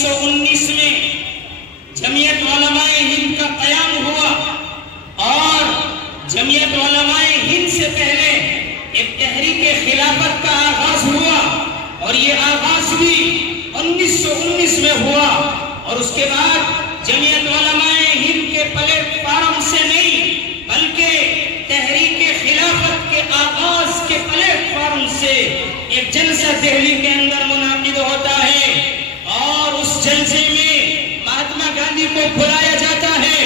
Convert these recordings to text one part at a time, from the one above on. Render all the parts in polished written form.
1919 میں جمعیت علماء ہند کا قیام ہوا، اور جمعیت علماء ہند سے پہلے ایک تحریک خلافت کا آغاز ہوا، اور یہ آغاز بھی 1919 میں ہوا، اور اس کے بعد جمعیت علماء ہند کے پلیٹ فارم سے نہیں بلکہ تحریک خلافت کے آغاز کے پلیٹ فارم سے ایک جلسہ دہلی کے اندر منعقد ہوتا ہے، اور اس جلسے میں مہاتما گاندھی کو بلایا جاتا ہے،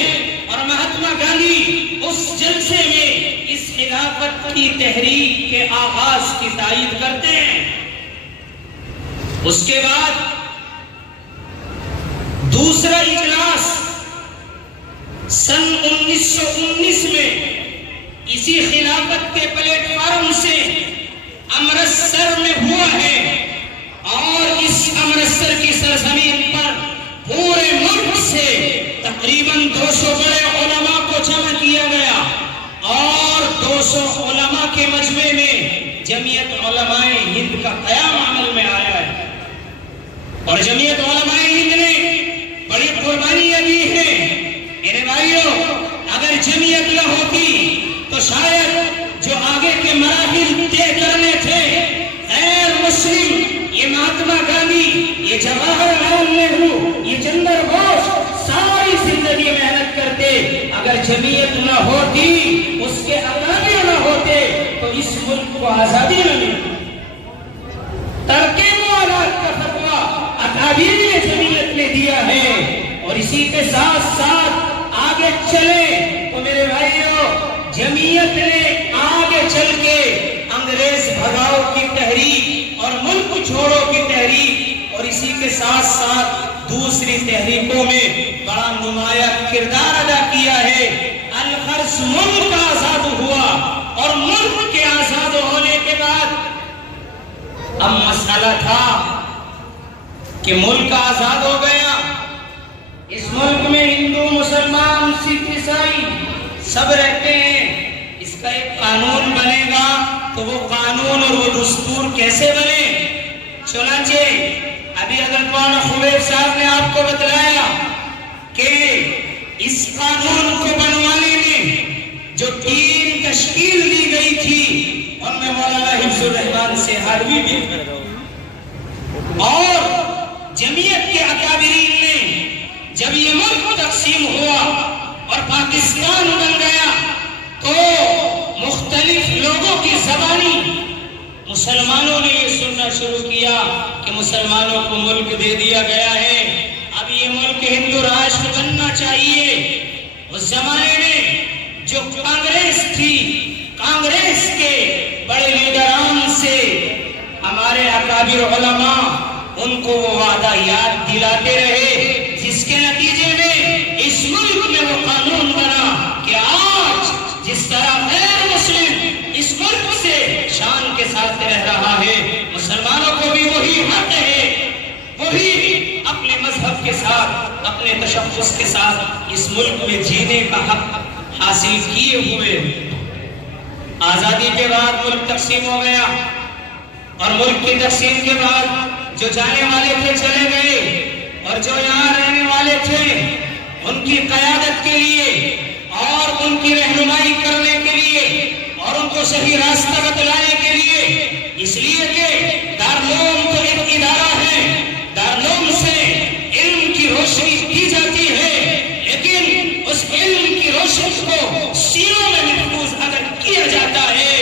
اور مہاتما گاندھی اس جلسے میں اس خلافت کی تحریک کے آغاز کی تائید کرتے ہیں۔ اس کے بعد دوسرا اجلاس سن 1919 میں اسی خلافت کے پلیٹ فارم سے امرتسر میں ہوا ہے، اور اس امرتسر کی سرزمین پر پورے ملک سے تقریباً 200 بڑے علماء کو جمع کیا گیا، اور 200 علماء کے مجمع میں جمعیت علماء ہند کا قیام عمل میں آیا ہے، اور جمعیت علماء ہند نے بڑی قربانیاں دی ہیں۔ میرے بھائیوں، اگر جمعیت نہ ہوتی تو شاید جو آگے کے مراحل طے کرنے تھے غیر مسلم، یہ مہاتما گاندھی، یہ جواہر لال نہرو، یہ چندر بوس ساری زندگی محنت کرتے، اگر جمعیت نہ ہوتی، اس کے اکابر نہ ہوتے تو اس ملک کو آزادی نہ ملتی۔ ترک موالات کا فتویٰ اکابر نے جمعیت نے دیا ہے، اور اسی کے ساتھ ساتھ آگے چلے تو میرے بھائیوں، جمعیت نے آگے چل کے انگریز بھگاؤ کی تحریک اور ملک چھوڑو کی تحریک، اور اسی کے ساتھ ساتھ دوسری تحریکوں میں بڑا نمایاں کردار ادا کیا ہے۔ الغرض ملک آزاد ہوا، اور ملک کے آزاد ہونے کے بعد اب مسئلہ تھا کہ ملک آزاد ہو گیا، اس ملک میں ہندو مسلمان سکھ عیسائی سب رہتے ہیں، اس کا ایک قانون بنے گا تو وہ قانون اور وہ دستور کیسے بنے؟ چنانچہ ابھی حضرت مولانا خبیب صاحب نے آپ کو بتلایا کہ اس قانون کو بنوانے میں جو ٹیم تشکیل دی گئی تھی ان میں مولانا حفظ الرحمان سہاروی بھی، اور جمعیت کے اکابرین نے جب یہ ملک تقسیم ہوا اور پاکستان بن گیا تو مختلف لوگوں کی زبانی مسلمانوں نے یہ سننا شروع کیا کہ مسلمانوں کو ملک دے دیا گیا ہے، اب یہ ملک ہندو راشٹر بننا چاہیے۔ اس زمانے میں جو کانگریس تھی، کانگریس کے بڑے لیڈران سے ہمارے اکابر علماء ان کو وہ وعدہ یاد دلاتے رہے، جس کے نتیجے میں اس ملک میں وہ قانون بنا کہ آج جس طرح غیر مسلم اس ملک سے شان کے ساتھ رہ رہا ہے، مسلمانوں کو بھی وہی حق ہے، وہی اپنے مذہب کے ساتھ، اپنے تشخص کے ساتھ اس ملک میں جینے کا حق حاصل کیے ہوئے۔ آزادی کے بعد ملک تقسیم ہو گیا، اور ملک کی تقسیم کے بعد جو جانے والے تھے چلے گئے، اور جو یہاں رہنے والے تھے ان کی قیادت کے لیے اور ان کی رہنمائی کرنے کے لیے اور ان کو صحیح راستہ بتلانے کے لیے، اس لیے کہ دارالعلوم تو ایک ادارہ ہے، دارالعلوم سے علم کی روشنی کی جاتی ہے، لیکن اس علم کی روشنی کو سینوں میں محفوظ اگر کیا جاتا ہے،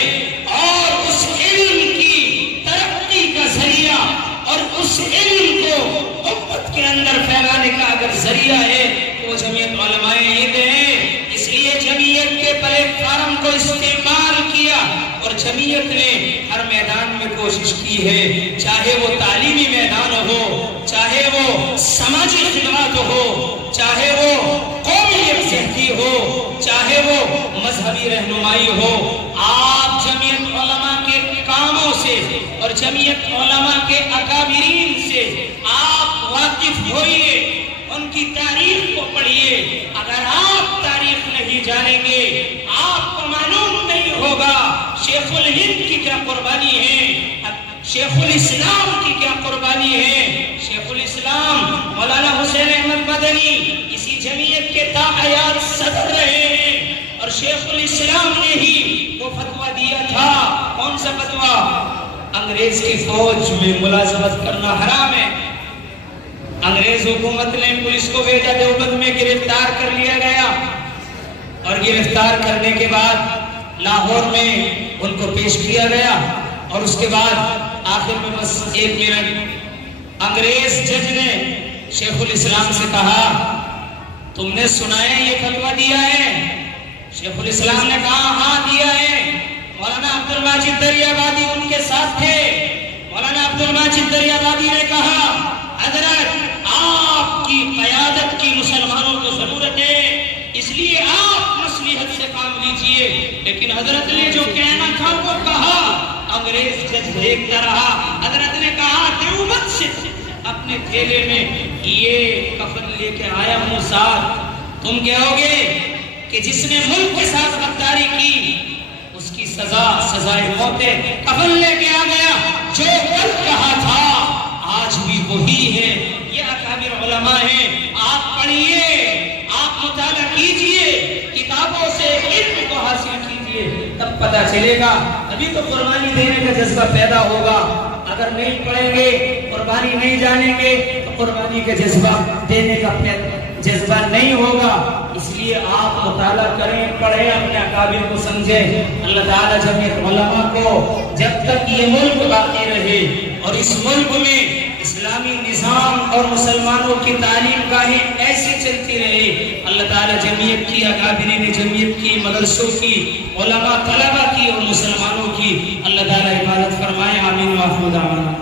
اور اس علم کی ترقی کا ذریعہ اور اس علم کو امت کے اندر پھیلانے کا اگر ذریعہ ہے تو وہ جمعیت علماء ہند ہے۔ اس لیے جمعیت کے پلیٹ فارم کو استعمال کیا، اور جمعیت نے ہر میدان میں کوشش کی ہے، چاہے وہ تعلیمی میدان ہو، چاہے وہ سماجی خدمات ہو، چاہے وہ قومی یکجہتی ہو، چاہے وہ مذہبی رہنمائی ہو۔ آپ جمعیت علماء کے کاموں سے اور جمعیت علماء کے اکابرین سے آپ واقف ہوئیے، ان کی تاریخ کو پڑھیے۔ اگر آپ تاریخ نہیں جانیں گے، آپ کو معلوم نہیں ہوگا شیخ الہند کی کیا قربانی ہے، شیخ الاسلام کی کیا قربانی ہے. شیخ الاسلام مولانا حسین احمد مدنی اسی جمعیت کے تاحیات صدر رہے ہیں اور شیخ الاسلام نے ہی وہ فتویٰ دیا تھا. کون سا فتویٰ؟ انگریز کی فوج میں ملازمت کرنا حرام ہے. انگریز حکومت نے پولیس کو بھیجا، دیوبند میں گرفتار کر لیا گیا اور گرفتار کرنے کے بعد لاہور میں ان کو پیش کیا گیا اور اس کے بعد آخر میں بس 1 منٹ انگریز جج نے شیخ الاسلام سے کہا تم نے سنا ہے یہ فتویٰ دیا ہے؟ شیخ الاسلام نے کہا ہاں دیا ہے. مولانا عبد الماجد دریابادی ان کے ساتھ تھے. مولانا عبد الماجد دریابادی نے کہا حضرت آپ کی قیادت کی مسلمانوں کو ضرورت ہے، اس لیے آپ مصلحت سے کام لیجئے. لیکن حضرت نے جو کہنا تھا وہ کہا. انگریز جج دیکھتا رہا. حضرت نے کہا دیوبند سے اپنے تھیلے میں یہ کفن لے کے آیا ہوں ساتھ. تم کہو گے کہ جس نے ملک کے ساتھ غداری کی اس کی سزائے موت ہے. کفن لے کے آ گیا. جو کل کہا تھا آج بھی وہی ہے. یہ اکابر علماء ہیں. آپ پڑھیے، آپ مطالعہ کیجئے، کتابوں سے علم کو حاصل کیجئے، تب پتہ چلے گا. ابھی تو قربانی دینے کا جذبہ پیدا ہوگا. اگر نہیں پڑھیں گے، قربانی نہیں جانیں گے تو قربانی کا جذبہ دینے کا جذبہ نہیں ہوگا. اس لیے آپ مطالعہ کریں، پڑھیں، اپنے اکابر کو سمجھیں. اللہ تعالیٰ جمعیت علماء کو جب تک یہ ملک باقی رہے اور اس ملک میں اسلامی نظام اور مسلمانوں کی تعلیم گاہیں ایسی چلتی رہے، اللہ تعالیٰ جمعیت کی، اکابرین جمعیت کی، مدرسوں کی، علماء طلبہ کی اور مسلمانوں کی اللہ تعالیٰ حفاظت فرمائے. آمین و آخر دعوانا.